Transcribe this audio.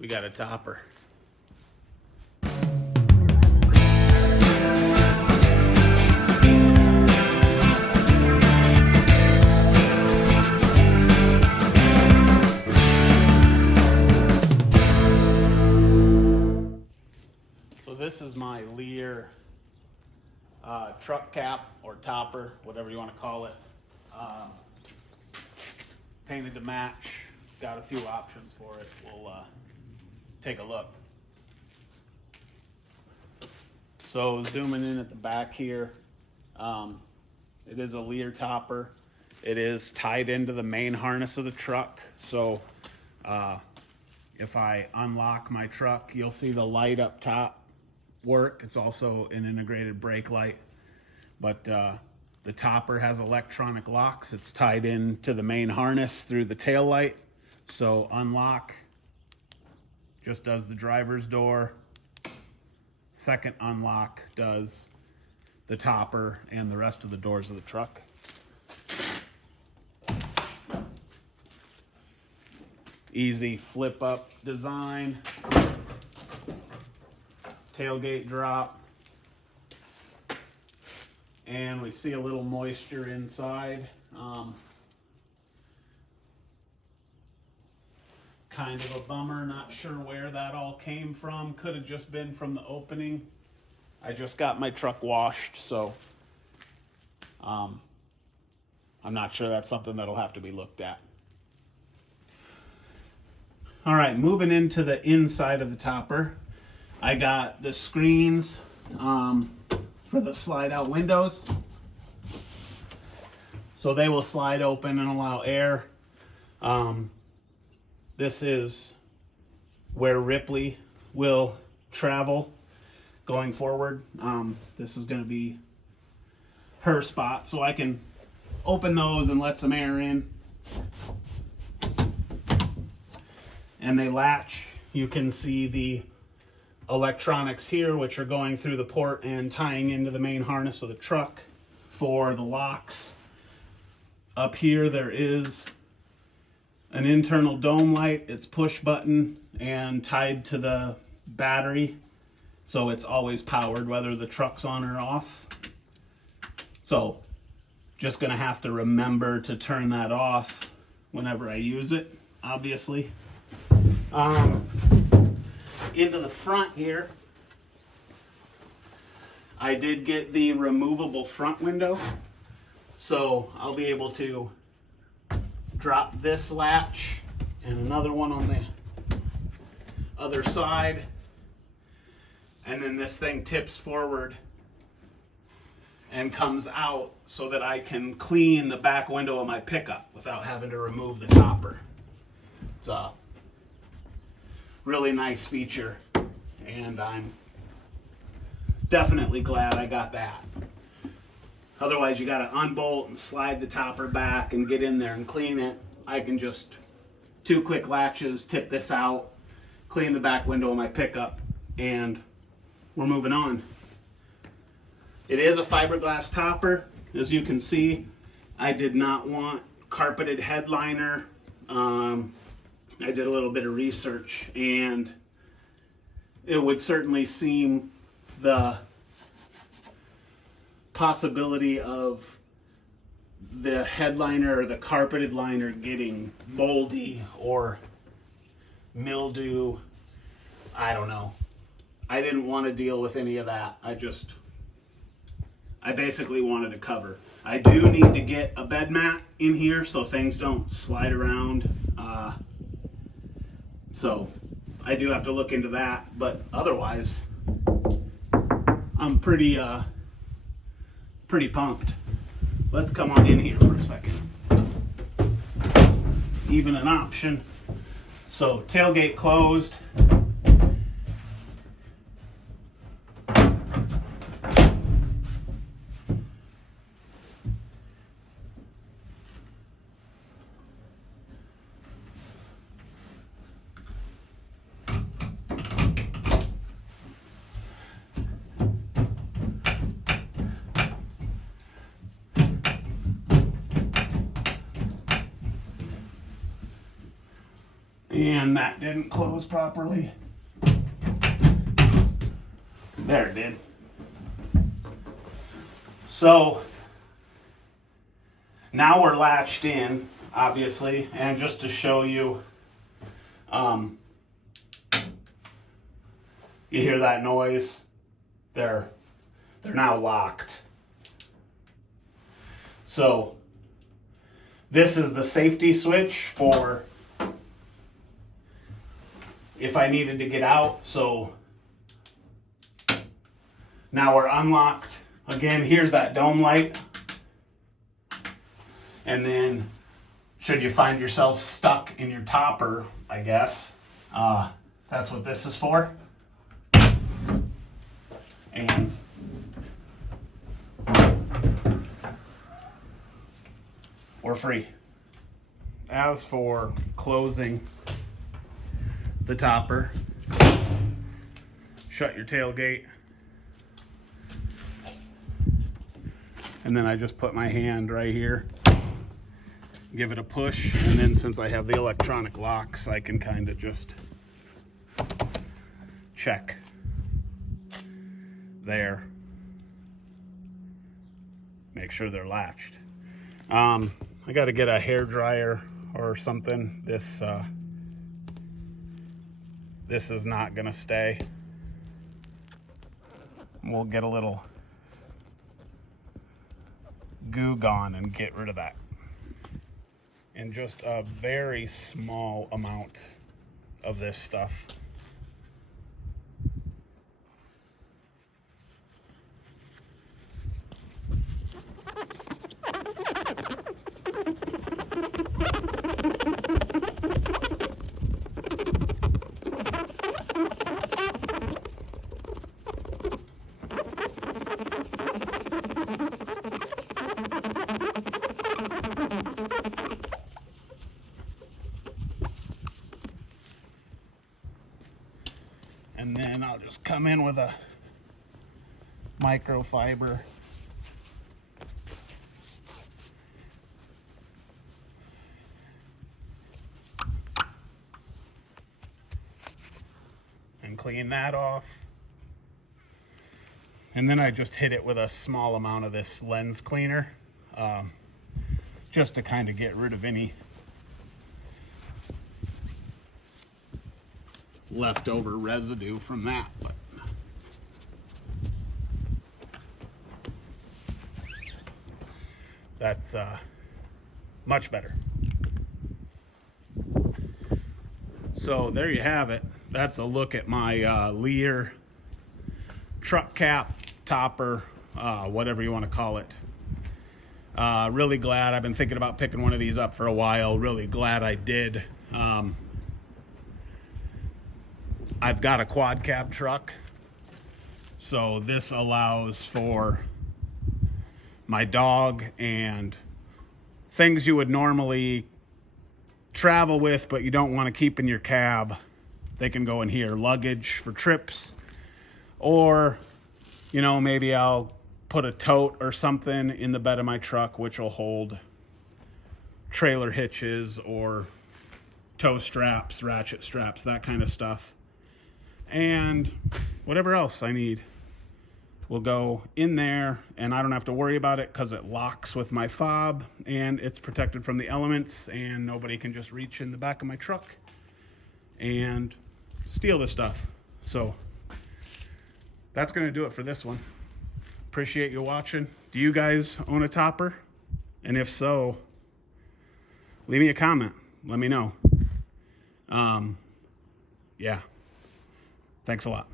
we got a topper. So this is my Leer truck cap or topper, whatever you want to call it. Painted to match. Got a few options for it. We'll take a look. So zooming in at the back here, it is a Leer topper. It is tied into the main harness of the truck. So if I unlock my truck, you'll see the light up top work. It's also an integrated brake light, but the topper has electronic locks. It's tied into the main harness through the tail light. So unlock just does the driver's door. Second unlock does the topper and the rest of the doors of the truck. Easy flip up design. Tailgate drop. And we see a little moisture inside. Kind of a bummer, not sure where that all came from. Could have just been from the opening. I just got my truck washed, so I'm not sure that's something that'll have to be looked at. All right, moving into the inside of the topper. I got the screens for the slide out windows. So they will slide open and allow air. This is where Ripley will travel going forward. This is going to be her spot, so I can open those and let some air in. And they latch. You can see the electronics here, which are going through the port and tying into the main harness of the truck for the locks. Up here there is an internal dome light. It's push button and tied to the battery, so it's always powered whether the truck's on or off. So just gonna have to remember to turn that off whenever I use it, obviously. Into the front here, I did get the removable front window, so I'll be able to drop this latch and another one on the other side, and then this thing tips forward and comes out so that I can clean the back window of my pickup without having to remove the topper. It's a really nice feature, and I'm definitely glad I got that. Otherwise, you got to unbolt and slide the topper back and get in there and clean it. I can just 2 quick latches, tip this out, clean the back window of my pickup, and we're moving on. It is a fiberglass topper. As you can see, I did not want carpeted headliner. I did a little bit of research, and it would certainly seem the possibility of the headliner or the carpeted liner getting moldy or mildew. I don't know. I didn't want to deal with any of that. I basically wanted to cover. I do need to get a bed mat in here so things don't slide around. So I do have to look into that, but otherwise I'm pretty pumped. Let's come on in here for a second. Even an option. So tailgate closed. And that didn't close properly. There it did. So now we're latched in, obviously, and just to show you, you hear that noise? They're now locked. So this is the safety switch for if I needed to get out. So now we're unlocked. Again, here's that dome light. And then should you find yourself stuck in your topper, I guess, that's what this is for. And we're free. As for closing the topper, shut your tailgate, and then I just put my hand right here, give it a push, and then since I have the electronic locks, I can kind of just check there, make sure they're latched. I got to get a hair dryer or something. This is not gonna stay. We'll get a little Goo Gone and get rid of that. And just a very small amount of this stuff. And then I'll just come in with a microfiber. And clean that off. And then I just hit it with a small amount of this lens cleaner, just to kind of get rid of any leftover residue from that. But that's much better. So there you have it. That's a look at my Leer truck cap, topper, whatever you want to call it. Really glad. I've been thinking about picking one of these up for a while. Really glad I did. I've got a quad cab truck, so this allows for my dog and things you would normally travel with but you don't want to keep in your cab. They can go in here. Luggage for trips, or you know, maybe I'll put a tote or something in the bed of my truck which will hold trailer hitches or tow straps, ratchet straps, that kind of stuff. And whatever else I need will go in there, and I don't have to worry about it because it locks with my fob and it's protected from the elements, and nobody can just reach in the back of my truck and steal the stuff. So that's going to do it for this one. Appreciate you watching. Do you guys own a topper? And if so, leave me a comment. Let me know. Yeah. Thanks a lot.